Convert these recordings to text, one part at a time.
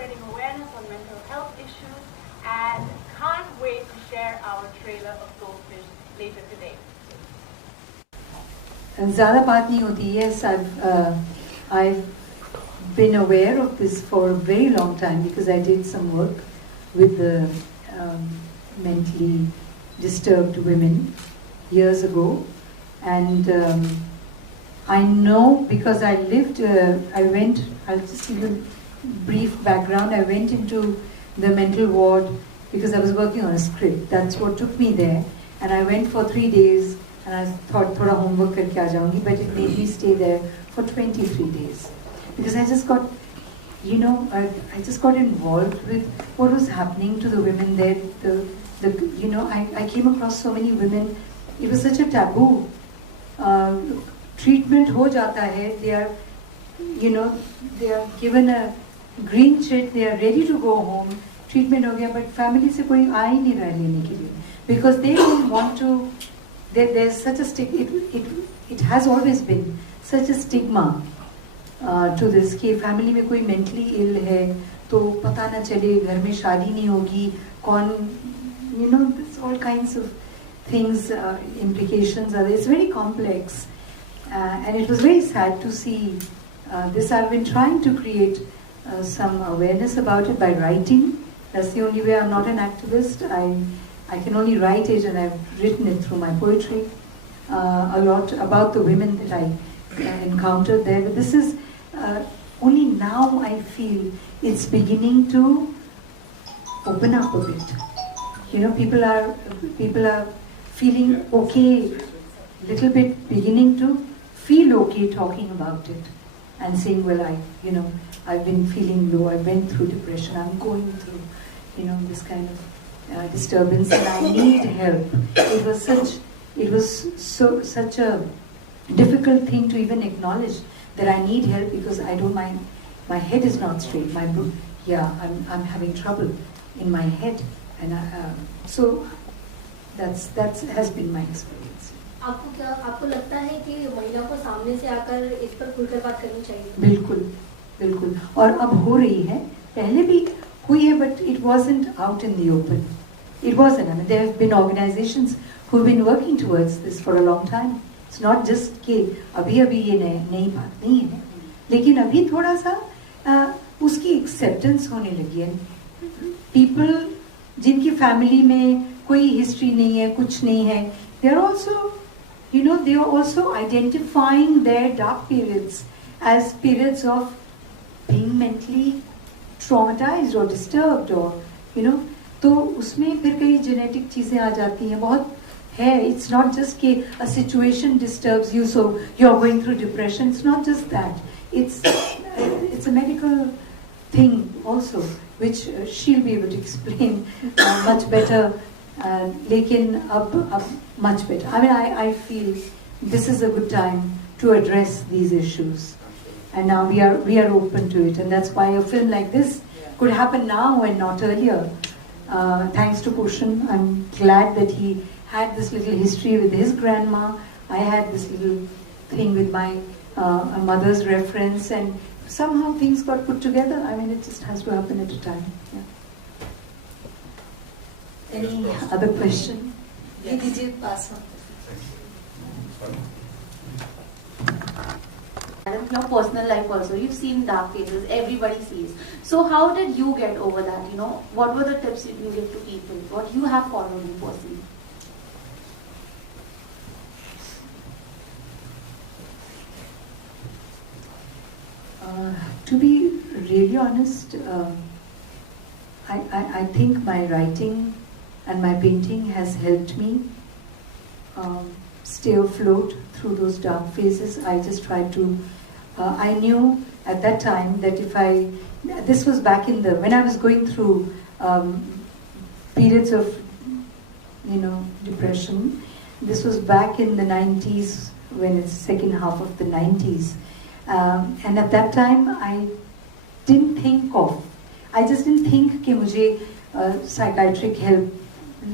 spreading awareness on mental health issues, and can't wait to share our trailer of Goldfish later today. ज़्यादा बात नहीं होती. Yes, I've been aware of this for a very long time because I did some work with the mentally disturbed women years ago, and I know because I lived. I'll just give you a brief background. I went into the mental ward because I was working on a script. That's what took me there, and I went for 3 days. And I thought thoda homework karke aa jaungi, but it made me stay there for 23 days because I just got, I just got involved with what was happening to the women there. I came across so many women. It was such a taboo. Treatment ho jata hai. They are, they are given a green chit. They are ready to go home. Treatment ho gaya, but family se koi aa hi nahi raha lene ke liye because they don't want to. There's such a it has always been such a stigma to this कि family में कोई mentally ill है तो पता ना चले घर में शादी नहीं होगी कौन there's all kinds of things implications are there. It's very complex and it was very sad to see this. I've been trying to create some awareness about it by writing. That's the only way. I'm not an activist. I can only write it, and I've written it through my poetry a lot about the women that I encountered there. But this is only now I feel it's beginning to open up a bit. People are feeling okay, little bit beginning to feel okay talking about it and saying, well, I've been feeling low. I went through depression. I'm going through, this kind of disturbance, and I need help. It was such a difficult thing to even acknowledge that I need help because I don't mind. My head is not straight. I'm having trouble in my head, and so that has been my experience. आपको लगता है कि महिला को सामने से आकर इस पर खुलकर बात करनी चाहिए? बिल्कुल और अब हो रही है. पहले भी हुई है, but it wasn't out in the open. It wasn't. I mean, there have been organizations who have been working towards this for a long time. It's not just कि अभी ये नई बात नहीं है, लेकिन अभी थोड़ा सा उसकी acceptance होने लगी है. People जिनकी family में कोई history नहीं है, कुछ नहीं है, they are also identifying their dark periods as periods of being mentally traumatized or disturbed or तो उसमें फिर कई जेनेटिक चीजें आ जाती हैं. बहुत है. It's not just कि a situation disturbs you so you're going through depression. It's not just that. It's a medical thing also which she'll be able to explain much better. लेकिन अब much better. I mean, I feel this is a good time to address these issues, and now we are open to it, and that's why a film like this could happen now and not earlier. Thanks to Pushan, I'm glad that he had this little history with his grandma. I had this little thing with my mother's reference, and somehow things got put together. I mean, it just has to happen at a time. Yeah. Any other question? Yes. Did you pass on? Your personal life also, you've seen dark phases, everybody sees. So how did you get over that? What were the tips that you give to people? What you have followed in personally? To be really honest, I think my writing and my painting has helped me stay afloat through those dark phases. I just tried to. I knew at that time that this was back when I was going through periods of, depression. This was back in the 90s, when it's second half of the 90s. And at that time, I just didn't think कि मुझे psychiatric help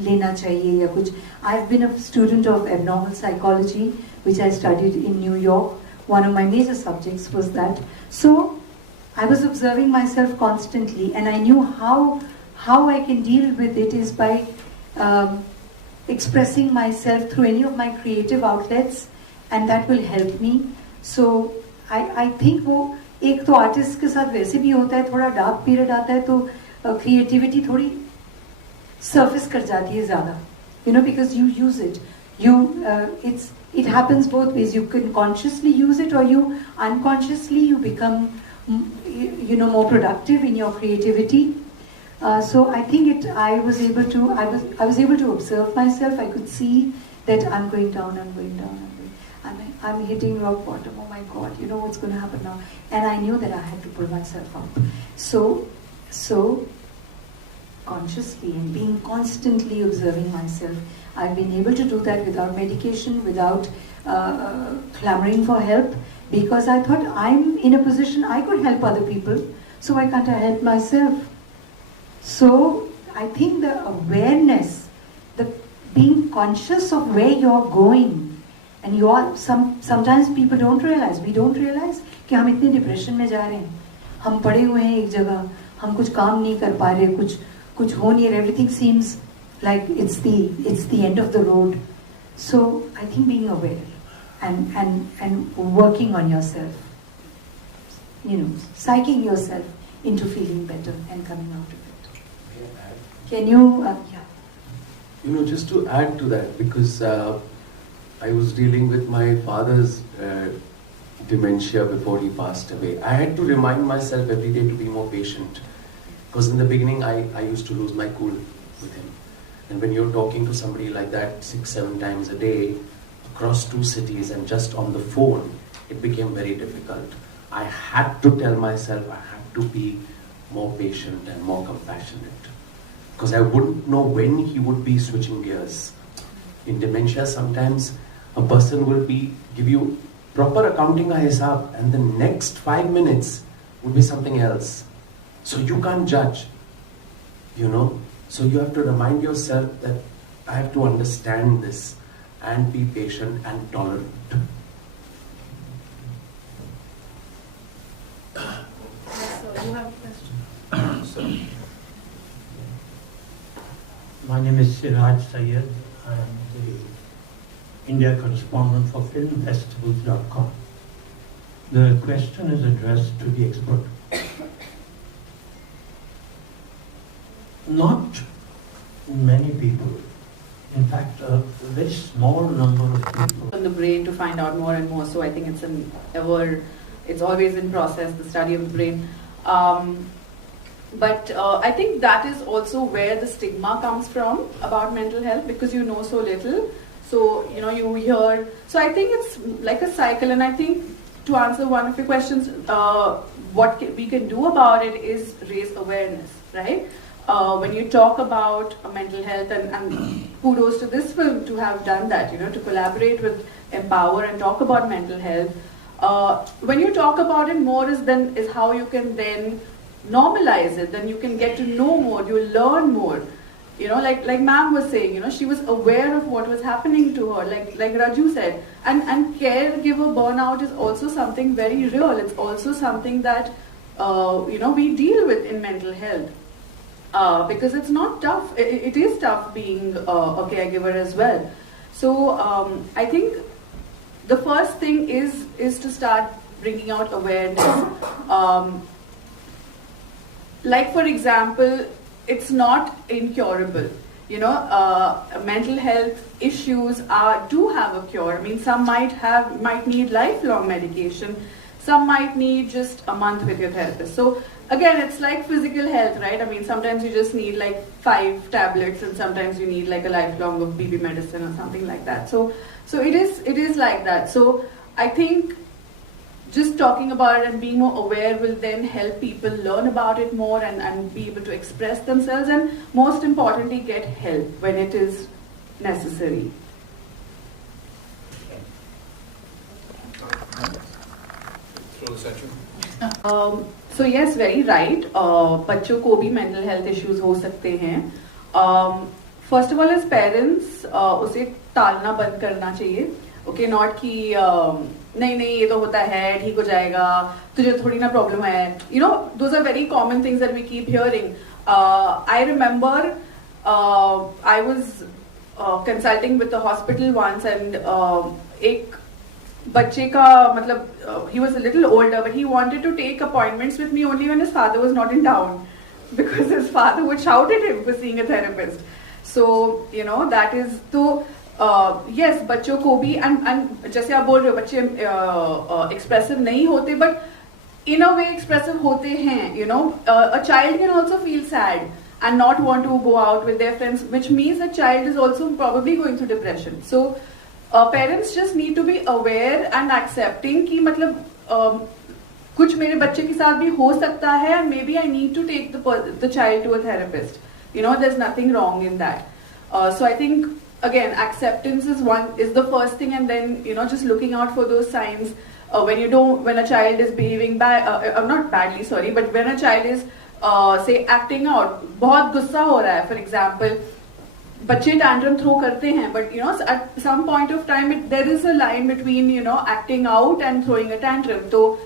लेना चाहिए या कुछ. I've been a student of abnormal psychology, which I studied in New York. One of my major subjects was that. So I was observing myself constantly, and I knew how I can deal with it is by expressing myself through any of my creative outlets, and that will help me. So I think वो एक तो artist के साथ वैसे भी होता है, थोड़ा डार्क पीरियड आता है तो क्रिएटिविटी थोड़ी surface कर जाती है ज़्यादा, you know, because you use it. It happens both ways. You can consciously use it, or you unconsciously you become more productive in your creativity. So I think I was able to observe myself. I could see that I'm going down, I'm hitting rock bottom. Oh my God, you know what's going to happen now? And I knew that I had to pull myself up. So consciously and being constantly observing myself, I've been able to do that without medication, without clamoring for help, because I thought I'm in a position I could help other people, so why can't I help myself? So I think the awareness, the being conscious of where you're going, and you are sometimes people don't realize, we don't realize कि हम इतने depression में जा रहे हैं, हम पड़े हुए हैं एक जगह, हम कुछ काम नहीं कर पा रहे, कुछ हो नहीं रहा, everything seems like it's the end of the road. So I think being aware and working on yourself, psyching yourself into feeling better and coming out of it. Can you yeah. Just to add to that, because I was dealing with my father's dementia before he passed away. I had to remind myself every day to be more patient, because in the beginning I used to lose my cool with him. And when you're talking to somebody like that 6-7 times a day across 2 cities and just on the phone, it became very difficult. I had to tell myself I had to be more patient and more compassionate, because I wouldn't know when he would be switching gears. In dementia, sometimes a person will give you proper accounting ka hisab, and the next 5 minutes would be something else. So you can't judge, So you have to remind yourself that I have to understand this and be patient and tolerant. So you have a question? My name is Siraj Syed. I am the India correspondent for filmfestivals.com. The question is addressed to the expert. Not many people, in fact, a very small number of people. On the brain to find out more and more. So I think it's always in process, the study of the brain. But I think that is also where the stigma comes from about mental health, because you know so little. So, you hear. So I think it's like a cycle, and I think to answer one of your questions, what we can do about it is raise awareness, right? When you talk about mental health, and kudos to this film to have done that, to collaborate with Empower and talk about mental health. When you talk about it more is how you can then normalize it, then you can get to know more, you learn more. Like ma'am was saying, she was aware of what was happening to her, like Raju said. And caregiver burnout is also something very real. It's also something that, we deal with in mental health. Because it's not tough. It is tough being a caregiver as well. So I think the first thing is to start bringing out awareness. Like for example, it's not incurable. Mental health issues do have a cure. I mean, some might need lifelong medication. Some might need just a month with your therapist. So again, it's like physical health, right? I mean, sometimes you just need like 5 tablets, and sometimes you need like a lifelong of BB medicine or something like that. So it is like that. So I think just talking about it and being more aware will then help people learn about it more and be able to express themselves, and most importantly, get help when it is necessary. Throw this at you. So yes, very right. बच्चों को भी mental health issues हो सकते हैं. First of all, as parents, उसे टालना बंद करना चाहिए. Okay, not कि नहीं नहीं ये तो होता है, ठीक हो जाएगा, तुझे थोड़ी ना प्रॉब्लम है. You know, those are very common things that we keep hearing. I remember I was consulting with the hospital once, and एक बच्चे का मतलब he was a little older, but he wanted to take appointments with me only when his father was not in town, because his father would shout at him for seeing a therapist. So you know, that is तो yes, बच्चों को भी and जैसे आप बोल रहे हो बच्चे expressive नहीं होते, but in a way expressive होते हैं. You know, a child can also feel sad and not want to go out with their friends, which means the child is also probably going through depression. So parents just need to be aware and accepting कि मतलब कुछ मेरे बच्चे के साथ भी हो सकता है, and maybe I need to take the child to a therapist. You know, there's nothing wrong in that. So I think again, acceptance is the first thing, and then you know, just looking out for those signs when a child is behaving not badly, sorry, but when a child is say acting out, बहुत गुस्सा हो रहा है, for example, बच्चे tantrum throw करते हैं, but you know, at some point of time there is a line between, you know, acting out and throwing a tantrum. So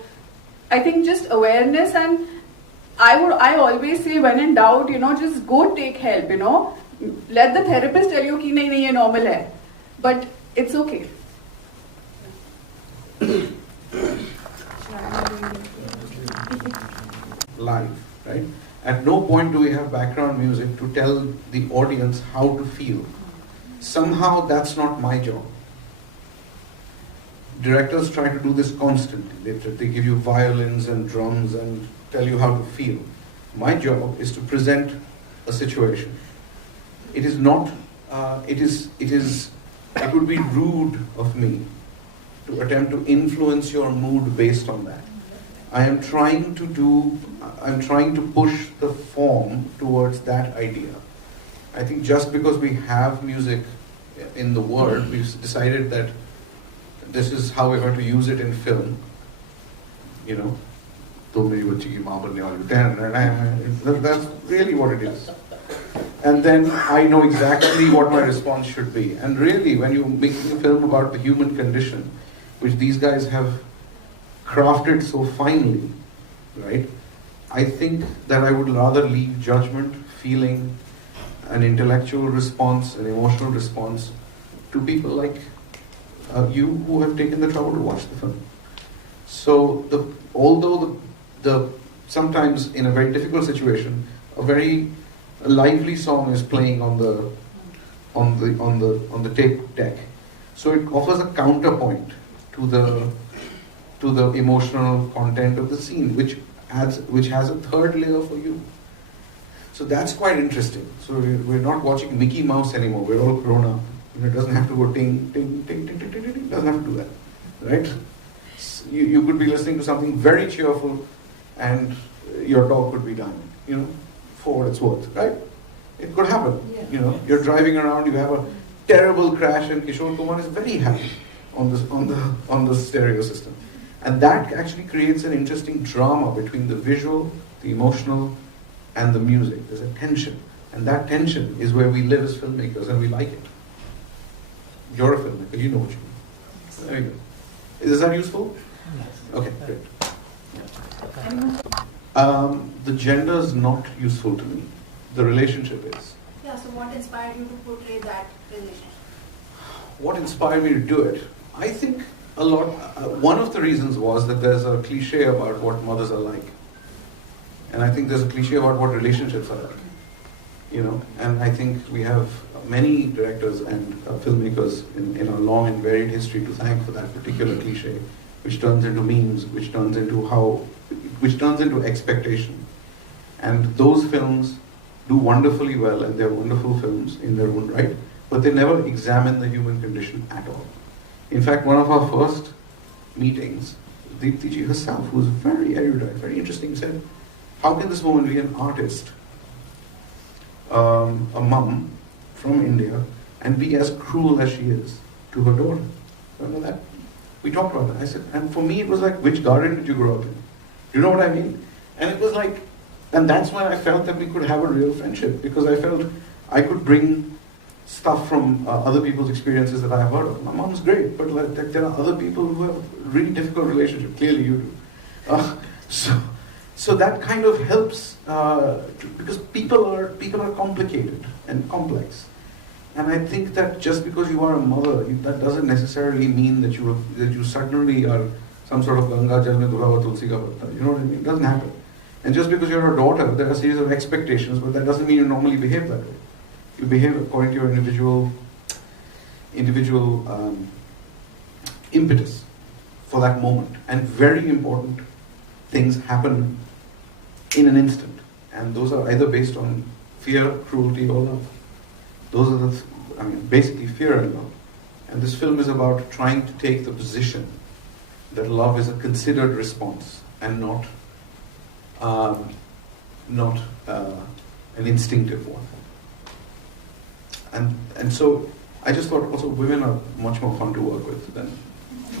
I think just awareness, and I always say, when in doubt, you know, just go take help. You know, let the therapist tell you कि नहीं नहीं ये normal है, but it's okay. Live, right? At no point do we have background music to tell the audience how to feel. Somehow that's not my job. Directors try to do this constantly. They give you violins and drums and tell you how to feel. My job is to present a situation. It is not, it would be rude of me to attempt to influence your mood based on that. I'm trying to push the form towards that idea. I think just because we have music in the world, we've decided that this is how we're going to use it in film. You know, that's really what it is. And then I know exactly what my response should be. And really, when you're making a film about the human condition, which these guys have crafted so finely, right? I think that I would rather leave judgment, feeling, an intellectual response, an emotional response to people like you who have taken the trouble to watch the film. So although sometimes in a very difficult situation, a very lively song is playing on the tape deck, so it offers a counterpoint to the emotional content of the scene, which has a third layer for you. So that's quite interesting. So we're not watching Mickey Mouse anymore. We're all grown up. It doesn't have to go ting ting ting ting ting ting ting. It doesn't have to do that, right? You could be listening to something very cheerful, and your dog could be dying. You know, for what it's worth, right? It could happen. Yeah. You know, you're driving around, you have a terrible crash, and Kishore Kumar is very happy on the stereo system, and that actually creates an interesting drama between the visual, the emotional, and the music. There's a tension, and that tension is where we live as filmmakers, and we like it. You're a filmmaker, you know what you mean. There you go. Is that useful? Okay, great. The gender is not useful to me. The relationship is. Yeah, so what inspired you to portray that relationship? What inspired me to do it? I think a lot, one of the reasons was that there's a cliche about what mothers are like. And I think there's a cliche about what relationships are like. You know, and I think we have many directors and filmmakers in our long and varied history to thank for that particular cliche, which turns into memes, which turns into expectation. And those films do wonderfully well, and they're wonderful films in their own right, but they never examine the human condition at all. In fact, one of our first meetings, Deepti ji herself, who was very erudite, very interesting, said, how can this woman be an artist, a mum from India, and be as cruel as she is to her daughter? Remember that? We talked about that. I said, and for me it was like, which garden did you grow up in? Do you know what I mean? And it was like, and that's when I felt that we could have a real friendship, because I felt I could bring stuff from other people's experiences that I have heard of. My mom's great, but like, there are other people who have really difficult relationships. Clearly, you do. So that kind of helps because people are complicated and complex. And I think that just because you are a mother, that doesn't necessarily mean that you suddenly are some sort of Ganga Jal mein dhula hua tulsi ka patta. You know what I mean? It doesn't happen. And just because you're a daughter, there are a series of expectations, but that doesn't mean you normally behave that way. You behave according to your individual impetus for that moment. And very important things happen in an instant. And those are either based on fear, cruelty, or love. Those are basically fear and love. And this film is about trying to take the position that love is a considered response and not an instinctive one. And so I just thought also women are much more fun to work with than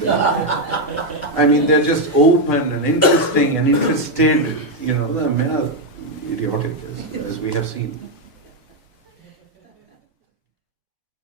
I mean, they're just open and interesting and interested. The men are idiotic, as we have seen.